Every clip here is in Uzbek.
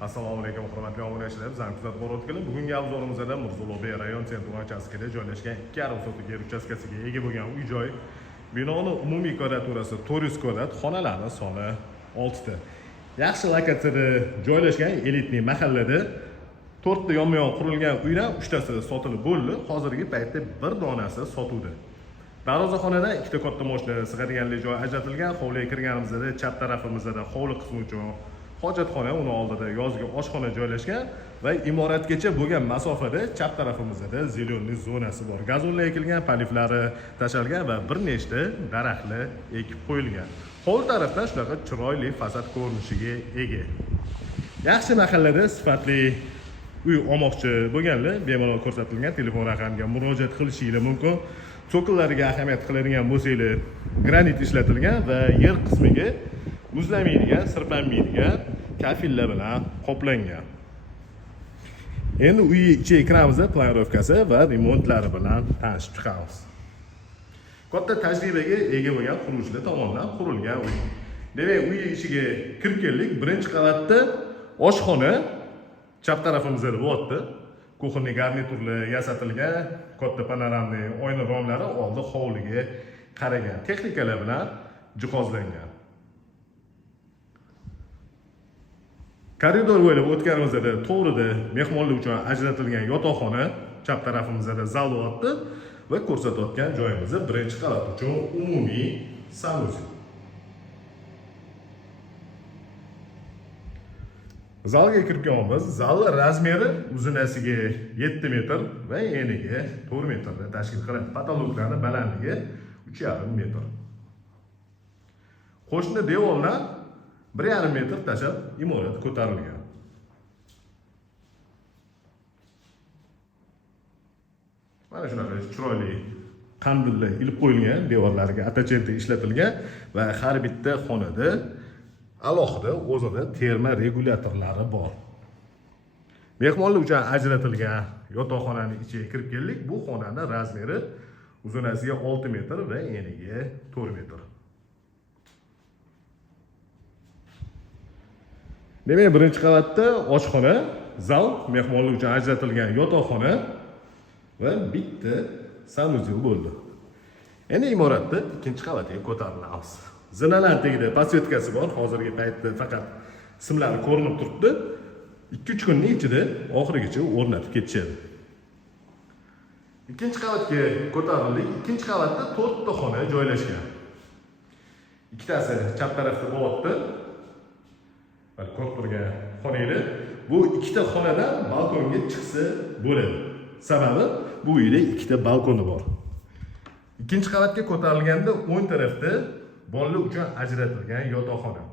Assalomu alaykum hurmatli obunachilar. Bizning kuzatib borayotganlar bugungi obzorimizda Mirzulobek rayon sentr uchastkasida joylashgan 2,5 sotik yer uchastkasiga ega bo'lgan uy-joy. Binoning umumiy kvadraturasi 400 kvadrat, xonalari soni 6 ta. Yaxshi lokatsiyada joylashgan elitniy mahallada 4 ta yonma-yon qurilgan uydan 3 tasi sotilib bo'ldi. Hozirgi paytda bir donasi sotuvda. Darvozaxonadan 2 ta katta mashina sig'adiganlik joy ajratilgan. Hovliga kirganimizda chap tarafimizda hovli qismi uchun hojatxona, uni oldida yozgi oshxona joylashgan va imoratgacha bo'lgan masofada chap tarafimizda zeleniy zonasi bor. Gazonlar ekilgan, paliflari tashalgan va bir nechta daraxtlar ekib qo'yilgan. Hovli tarafdan shunaqa chiroyli fasad ko'rinishiga ega. Yaxshi mahallada sifatli uy olmoqchi bo'lganlar bemalol ko'rsatilgan telefon raqamiga murojaat qilishingiz mumkin. Cho'qillariga ahamiyat qiladigan bo'lsangiz, granit ishlatilgan va yer qismiga muzlamaydigan, sirpanmaydigan kafillar bilan qoplangan. Endi uy ichiga kiramiz, planirovkasi va remontlari bilan tanishib chiqamiz. Katta tajribaga ega bo'lgan quruvchilar tomonidan qurilgan uy. Demak, uy ichiga kirib keldik. Birinchi qavatda oshxona chap tarafimizda bo'lyapti. Kuxonli garniturlar yasatilgan, katta panoramli oyna romlari oldi hovliga qaragan. Texnikalar bilan jihozlangan. Koridor bo'ylab o'tganimizda to'g'rida mehmonlar uchun ajratilgan yotoqxona, chap tarafimizda zal bo'lyapti va ko'rsatayotgan joyimizda birinchi qavat uchun umumiy sanusi. Zalga kirib kelamiz. Zalning razmeri uzunasiga 7 metr va eniga 4 metrda tashkil qiladi. Patologlarning balandligi 3,5 metr. Qo'shni devordan 1,5 metr tashab imorat ko'tarilgan. Mana shunaqa chiroyli qandillar ilib qo'yilgan, devorlariga attachenti ishlatilgan va har bitta xonada alohida o'zida terma regulyatorlari bor. Mehmonlar uchun ajratilgan yotoqxonaning ichiga kirib keldik. Bu xonaning razmeri uzunasiga 6 metr va eniga 4 metr. Demak, birinchi qavatda oshxona, zal, mehmonlar uchun ajratilgan yotoqxona va bitta sanuzel bo'ldi. Endi imoratda ikkinchi qavatga ko'tarilamiz. Zinalar tagida podsvetkasi bor. Hozirgi paytda faqat simlari ko'rinib turibdi. 2-3 kunning ichida oxirigacha o'rnatib ketishadi. Ikkinchi qavatga ko'tarildik. Ikkinchi qavatda 4 ta xona joylashgan. Ikkitasi chap tarafda bo'lyapti. Ko'rib turgan xonanglar. Bu ikkita xonadan balkonga chiqsa bo'ladi. Sababi bu uyda ikkita balkoni bor. Ikkinchi qavatga ko'tarilganda o'ng tarafda bolalar uchun ajratilgan yotoqxona.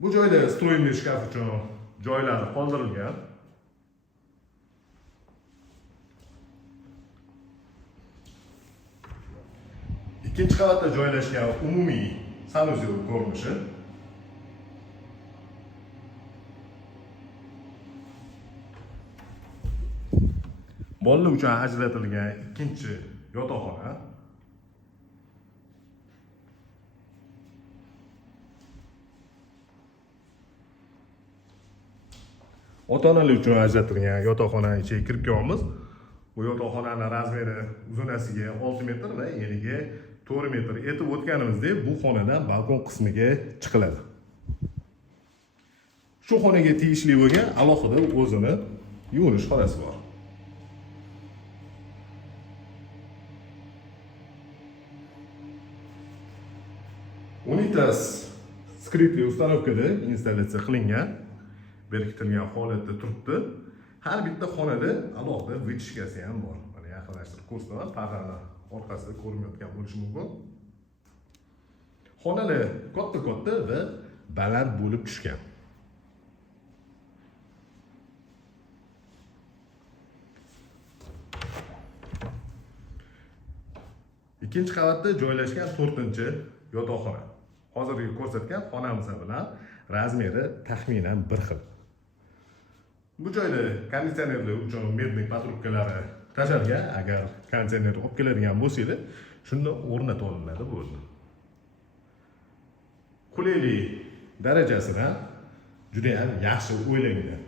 Bu joyda stroyniy shkaf uchun joylar qoldirilgan. Ikkinchi qavatda joylashgan umumiy sanuzel ko'rinishi. Bolalar uchun ajratilgan ikkinchi yotoqxona. Ota-onalar uchun ajratilgan yotoqxonaning ichiga kirib kelamiz. Bu yotoqxonaning razmeri uzunasiga 6 metr va eniga 4 metr. Aytib o'tganimizdek, bu xonadan balkon qismiga chiqiladi. Shu xonaga tegishli bo'lgan alohida o'zini yuvinish xonasi bor. Unitas skriptli ustanovkada installyatsiya qilingan, berkitilgan holatda turibdi. Har bitta xonada alohida vechishkasi ham bor. Mana yaqinlashtirib ko'rsataman, pardani orqasida ko'rinmayotgan bo'lishi mumkin. Xonalar katta-katta va baland bo'lib tushgan. Ikkinchi qavatda joylashgan 4-chi yotoqxona. Hozirgi ko'rsatgan xonamiz bilan razmeri taxminan bir xil. Bu joyda konditsionerlar uchun mednik patrubkalari tashalgan. Agar konditsioner olib keladigan bo'lsangiz, shunda o'rnatib olinadi bo'ldi. Qulaylik darajasidan juda ham yaxshi o'ylangan.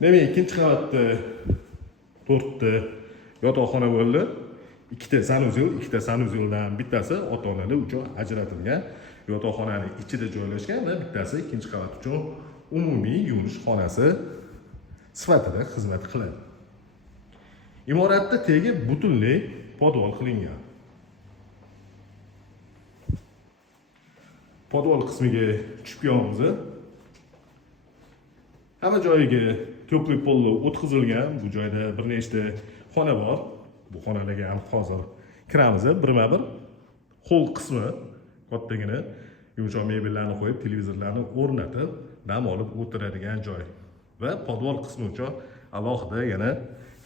Demak, ikkinchi qavatda 4 ta yotoqxona bo'ldi. 2 ta sanuzel, 2 ta sanuzeldan bittasi ota-onalar uchun ajratilgan yotoqxonaning ichida joylashgan va bittasi ikkinchi qavat uchun umumiy yuvinish xonasi sifatida xizmat qiladi. Imoratda tegi butunlay podvol qilingan. Podvol qismiga tushib kelamiz. Hamma joyiga to'pli polni o'tkazilgan. Bu joyda bir nechta xona bor. Bu xonalarga ham hozir kiramiz. Birma-bir hol qismi kattagina yumshoq mebellarni qo'yib, televizorlarni o'rnatib, dam olib o'tiradigan joy. Va podvol qismi uchun alohida yana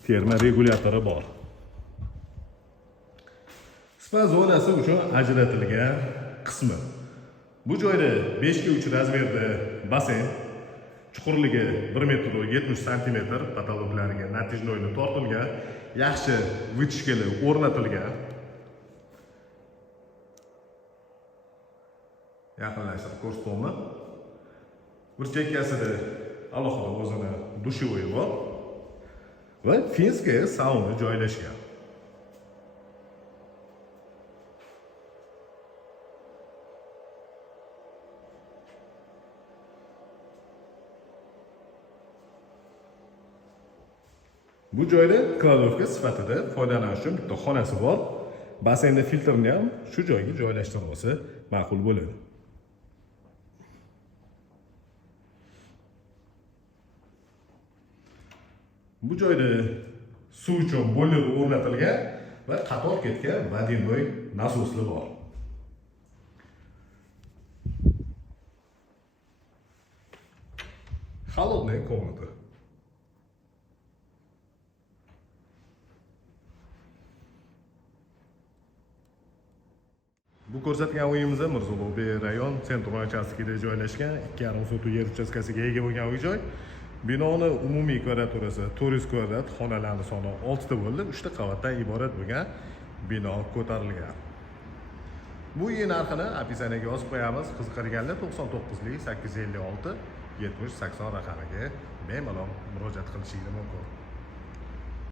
terma regulyatori bor. Spa zonasi uchun ajratilgan qismi. Bu joyda 5 ga 3 razmerda basen, chuqurligi 1 m 70 cm, patologlariga natijnoyni tortilgan, yaxshi vытяжкаlar o'rnatilgan. Yaqinlashtirib ko'rsatdim. Bir chekkasida alohida o'zini dushovoy bor va finskaya sauna joylashgan. Bu joyda kladovka sifatida foydalanish uchun bitta xonasi bor. Basenda filtrni ham shu joyga joylashtirib olsa ma'qul bo'ladi. Bu joyda suv uchun boyler o'rnatilgan va qator ketgan водяной nasoslar bor. Холодная комната. Bu ko'rsatgan uyimiz Mirzulobey rayon sentrum uchastkasida joylashgan 2,5 sotix yer uchastkasiga ega bo'lgan uy-joy. Binoni umumiy kvadraturasi 400 kvadrat, xonalarning soni 6 ta bo'ldi, 3 ta qavatdan iborat bo'lgan bino ko'tarilgan. Bu uy narxini opisiyaga yozib qo'yamiz. Qiziqadiganlar 99 856 70 80 raqamiga bemalol murojaat qilishingiz mumkin.